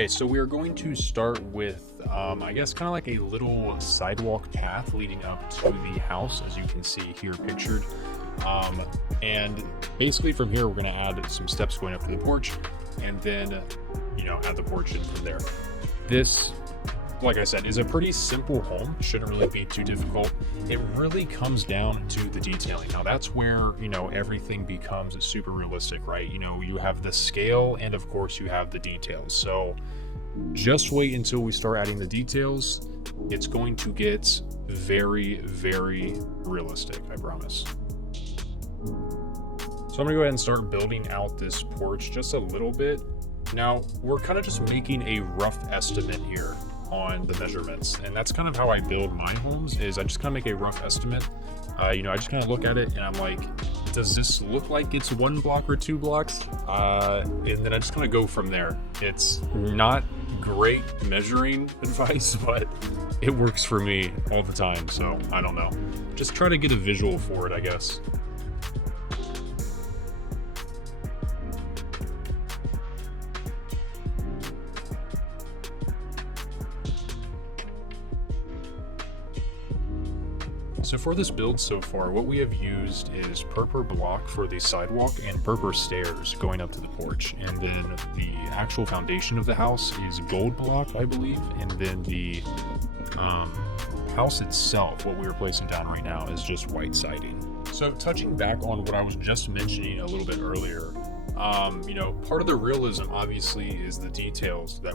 Okay, so we are going to start with, I guess, kind of like a little sidewalk path leading up to the house, as you can see here pictured. And basically from here, we're going to add some steps going up to the porch, and then, add the porch in from there. This, like I said, is a pretty simple home. Shouldn't really be too difficult. It really comes down to the detailing. Now that's where, everything becomes super realistic, right? You have the scale and of course you have the details. So just wait until we start adding the details. It's going to get very, very realistic, I promise. So I'm gonna go ahead and start building out this porch just a little bit. Now we're kind of just making a rough estimate here on the measurements, and that's kind of how I build my homes. Is I just kind of make a rough estimate. I just kind of look at it and I'm like, does this look like it's 1 block or 2 blocks? And then I just kind of go from there. It's not great measuring advice, but it works for me all the time. So I don't know. Just try to get a visual for it, I guess. So for this build so far, what we have used is purple block for the sidewalk and purple stairs going up to the porch. And then the actual foundation of the house is gold block, I believe. And then the house itself, what we are placing down right now, is just white siding. So touching back on what I was just mentioning a little bit earlier, part of the realism obviously is the details that,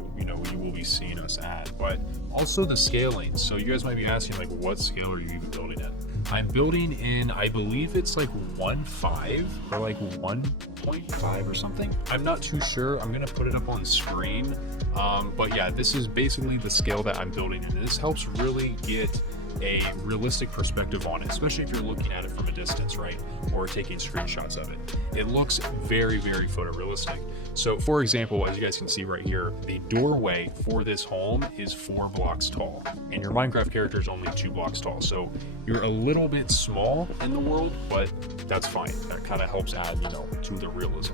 you will be seeing us add, but also the scaling. So you guys might be asking, like, what scale are you even building in? I'm building in, I believe it's like 1.5 or like 1.5 or something. I'm not too sure. I'm going to put it up on screen. But yeah, this is basically the scale that I'm building in. This helps really get a realistic perspective on it, especially if you're looking at it from a distance, right? Or taking screenshots of it. It looks very, very photorealistic. So for example, as you guys can see right here, the doorway for this home is 4 blocks tall, and your Minecraft character is only 2 blocks tall. So you're a little bit small in the world, but that's fine. That kind of helps add, to the realism.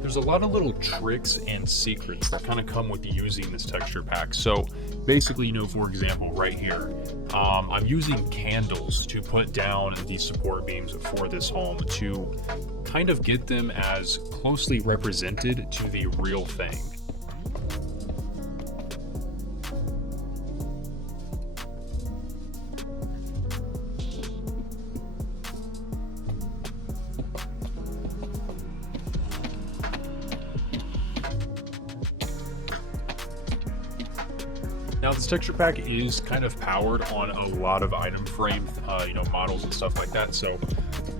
There's a lot of little tricks and secrets that kind of come with using this texture pack. So basically, for example, right here, I'm using candles to put down the support beams for this home to kind of get them as closely represented to the real thing. Now this texture pack is kind of powered on a lot of item frame, models and stuff like that. So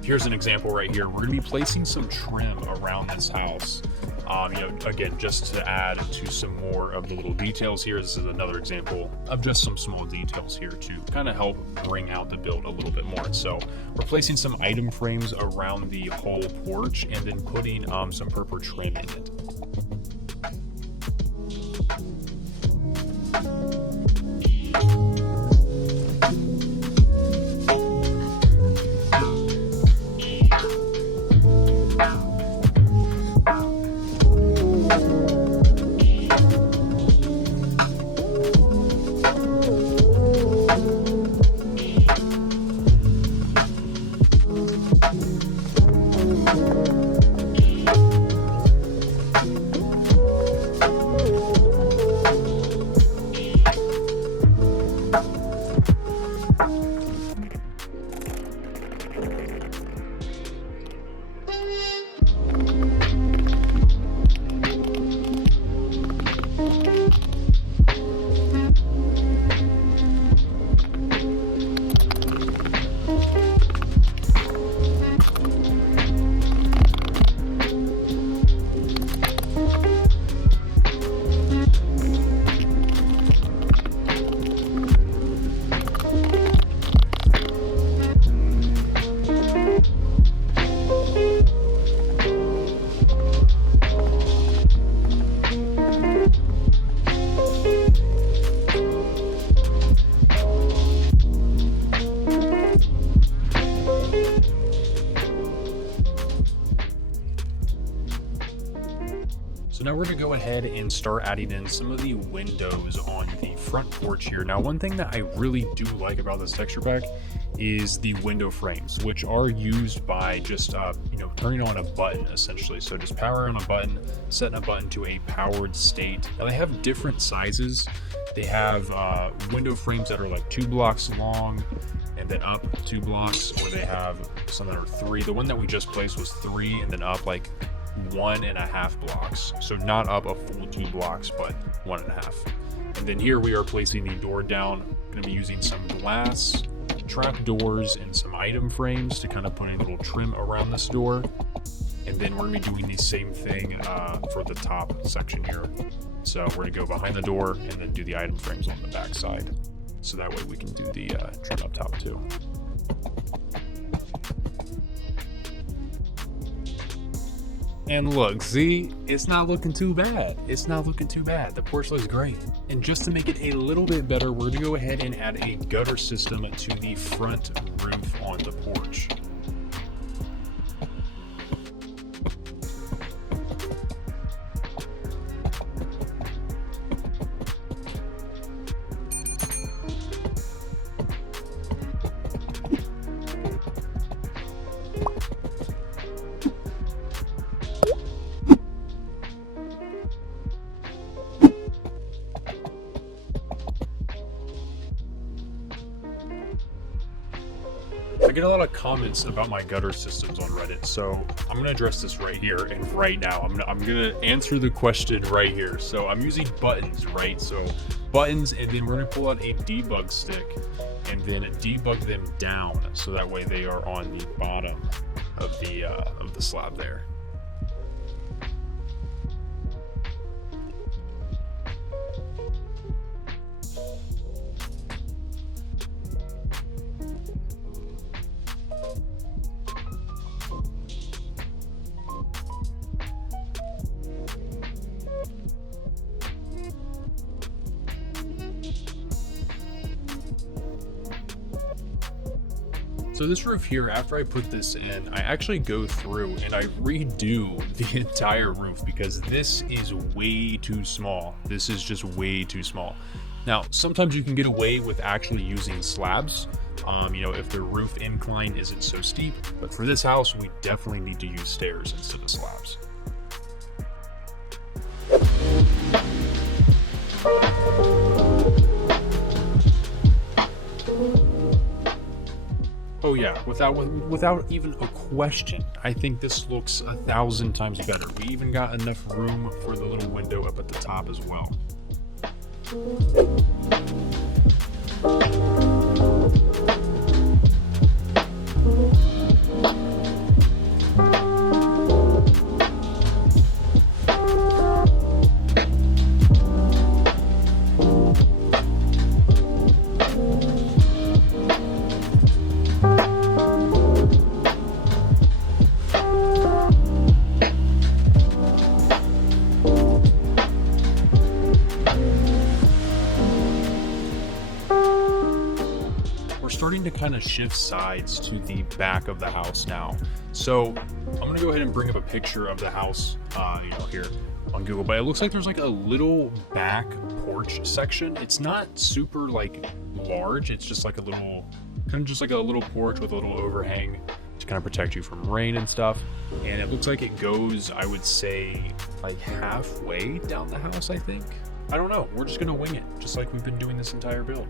here's an example right here. We're gonna be placing some trim around this house. Again, just to add to some more of the little details here. This is another example of just some small details here to kind of help bring out the build a little bit more. So we're placing some item frames around the whole porch and then putting some purple trim in it. So now we're going to go ahead and start adding in some of the windows on the front porch here. Now, one thing that I really do like about this texture pack is the window frames, which are used by just, turning on a button essentially. So just power on a button, setting a button to a powered state. Now they have different sizes. They have window frames that are like 2 blocks long and then up 2 blocks, or they have some that are 3. The one that we just placed was 3 and then up like 1.5 blocks. So not up a full 2 blocks, but 1.5. And then here we are placing the door down. Going to be using some glass trap doors and some item frames to kind of put a little trim around this door. And then we're going to be doing the same thing for the top section here. So we're going to go behind the door and then do the item frames on the back side. So that way we can do the trim up top too. And look, see, it's not looking too bad. It's not looking too bad. The porch looks great. And just to make it a little bit better, we're gonna go ahead and add a gutter system to the front roof on the porch. I get a lot of comments about my gutter systems on Reddit, so I'm gonna address this right here and right now. I'm gonna answer the question right here. So I'm using buttons, right? So buttons, and then we're gonna pull out a debug stick and then debug them down, so that way they are on the bottom of the slab there. So this roof here, after I put this in, I actually go through and I redo the entire roof because this is way too small. This is just way too small. Now, sometimes you can get away with actually using slabs, if the roof incline isn't so steep, but for this house, we definitely need to use stairs instead of slabs. Oh yeah, without even a question, I think this looks 1,000 times better. We even got enough room for the little window up at the top as well. Starting to kind of shift sides to the back of the house now. So I'm gonna go ahead and bring up a picture of the house, here on Google, but it looks like there's like a little back porch section. It's not super like large. It's just like a little, porch with a little overhang to kind of protect you from rain and stuff. And it looks like it goes, I would say, like halfway down the house, I think. I don't know. We're just gonna wing it, just like we've been doing this entire build.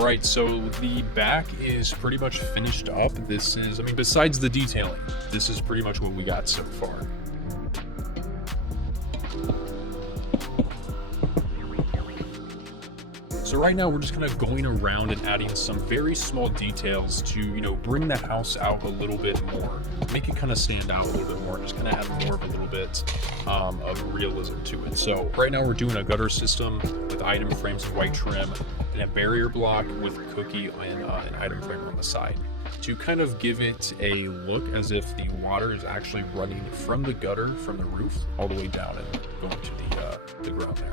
All right, so the back is pretty much finished up. This is, I mean, besides the detailing, this is pretty much what we got so far. So right now we're just kind of going around and adding some very small details to, you know, bring the house out a little bit more, make it kind of stand out a little bit more, just kind of add more of a little bit of realism to it. So right now we're doing a gutter system with item frames and white trim, and a barrier block with a cookie and an item frame on the side to kind of give it a look as if the water is actually running from the gutter, from the roof, all the way down and going to the ground there.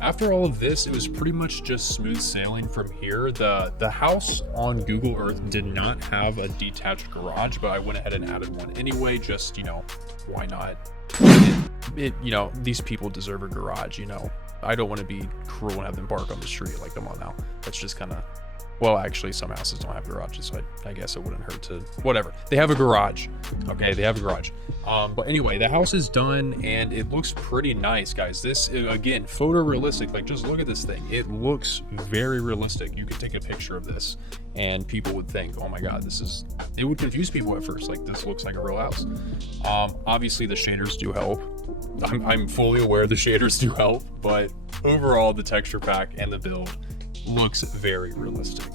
After all of this, it was pretty much just smooth sailing from here. The house on Google Earth did not have a detached garage, but I went ahead and added one anyway, just, you know, why not? You know, these people deserve a garage, you know. I don't want to be cruel and have them bark on the street. Like, come on now. That's just kind of, well, actually, some houses don't have garages, so I guess it wouldn't hurt to, whatever. They have a garage, okay? They have a garage. But anyway, the house is done, and it looks pretty nice, guys. This, again, photorealistic. Like, just look at this thing. It looks very realistic. You could take a picture of this, and people would think, oh my God, this is, it would confuse people at first. Like, this looks like a real house. Obviously, the shaders do help. I'm fully aware the shaders do help, but overall, the texture pack and the build looks very realistic.